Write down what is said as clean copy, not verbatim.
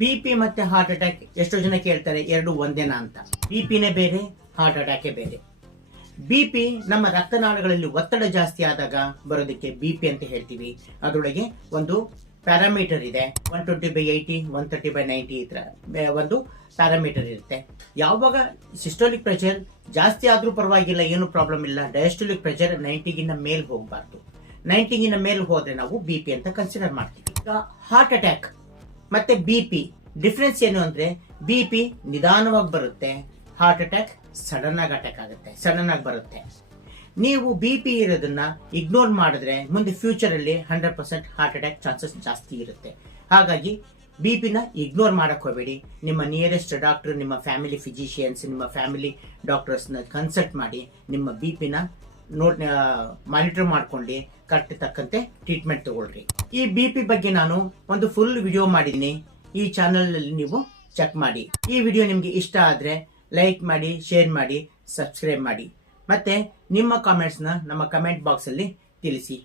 BP ಮತ್ತೆ heart attack ಎಷ್ಟೋ ಜನ ಕೇಳ್ತಾರೆ ಎರಡು ಒಂದೇನಾ ಅಂತ. ಬಿಪಿನೇ ಬೇರೆ, ಹಾರ್ಟ್ ಅಟ್ಯಾಕೇ ಬೇರೆ. ಬಿಪಿ ನಮ್ಮ ರಕ್ತನಾಳಗಳಲ್ಲಿ ಒತ್ತಡ ಜಾಸ್ತಿ ಆದಾಗ ಬರೋದಕ್ಕೆ ಬಿಪಿ ಅಂತ ಹೇಳ್ತೀವಿ. ಅದರೊಳಗೆ ಒಂದು ಪ್ಯಾರಾಮೀಟರ್ ಇದೆ, 120/80, 130/90 ಈ ತರ ಒಂದು ಪ್ಯಾರಾಮೀಟರ್ ಇರುತ್ತೆ. ಯಾವಾಗ ಸಿಸ್ಟೋಲಿಕ್ ಪ್ರೆಷರ್ ಜಾಸ್ತಿ ಆದ್ರೂ ಪರವಾಗಿಲ್ಲ, ಏನು ಪ್ರಾಬ್ಲಮ್ ಇಲ್ಲ. ಡಯಾಸ್ಟೋಲಿಕ್ ಪ್ರೆಷರ್ 90ಗಿನ್ನ ಮೇಲ್ ಹೋಗಬಾರ್ದು. 90ಗಿನ್ನ ಮೇಲ್ ಹೋದ್ರೆ ನಾವು ಬಿಪಿ ಅಂತ ಕನ್ಸಿಡರ್ ಮಾಡ್ತೀವಿ. ಈಗ ಹಾರ್ಟ್ ಅಟ್ಯಾಕ್ ಮತ್ತೆ ಬಿಪಿ ಡಿಫ್ರೆನ್ಸ್ ಏನು ಅಂದ್ರೆ, ಬಿಪಿ ನಿಧಾನವಾಗಿ ಬರುತ್ತೆ, ಹಾರ್ಟ್ ಅಟ್ಯಾಕ್ ಸಡನ್ ಆಗಿ ಅಟ್ಯಾಕ್ ಆಗುತ್ತೆ, ಸಡನ್ ಆಗಿ ಬರುತ್ತೆ. ನೀವು ಬಿಪಿ ಇರೋದನ್ನ ಇಗ್ನೋರ್ ಮಾಡಿದ್ರೆ ಮುಂದೆ ಫ್ಯೂಚರ್ ಅಲ್ಲಿ 100% ಹಾರ್ಟ್ ಅಟ್ಯಾಕ್ ಚಾನ್ಸಸ್ ಜಾಸ್ತಿ ಇರುತ್ತೆ. ಹಾಗಾಗಿ ಬಿಪಿನ ಇಗ್ನೋರ್ ಮಾಡಕ್ ಹೋಗಬೇಡಿ. ನಿಮ್ಮ ನಿಯರೆಸ್ಟ್ ಡಾಕ್ಟರ್, ನಿಮ್ಮ ಫ್ಯಾಮಿಲಿ ಫಿಸಿಷಿಯನ್ಸ್, ನಿಮ್ಮ ಫ್ಯಾಮಿಲಿ ಡಾಕ್ಟರ್ಸ್ನ ಕನ್ಸಲ್ಟ್ ಮಾಡಿ ನಿಮ್ಮ ಬಿಪಿನ ಮಾನಿಟರ್ ಮಾಡ್ಕೊಂಡು ಕರೆಕ್ಟ್ ತಕ್ಕಂತೆ ಟ್ರೀಟ್ಮೆಂಟ್ ತಗೊಳ್ರಿ. ಈ ಬಿಪಿ ಬಗ್ಗೆ ನಾನು ಒಂದು ಫುಲ್ ವಿಡಿಯೋ ಮಾಡಿದ್ದೀನಿ, ಈ ಚಾನಲ್ ಅಲ್ಲಿ ನೀವು ಚೆಕ್ ಮಾಡಿ. ಈ ವಿಡಿಯೋ ನಿಮ್ಗೆ ಇಷ್ಟ ಆದ್ರೆ ಲೈಕ್ ಮಾಡಿ, ಶೇರ್ ಮಾಡಿ, ಸಬ್ಸ್ಕ್ರೈಬ್ ಮಾಡಿ. ಮತ್ತೆ ನಿಮ್ಮ ಕಾಮೆಂಟ್ಸ್ ನ ನಮ್ಮ ಕಮೆಂಟ್ ಬಾಕ್ಸ್ ಅಲ್ಲಿ ತಿಳಿಸಿ.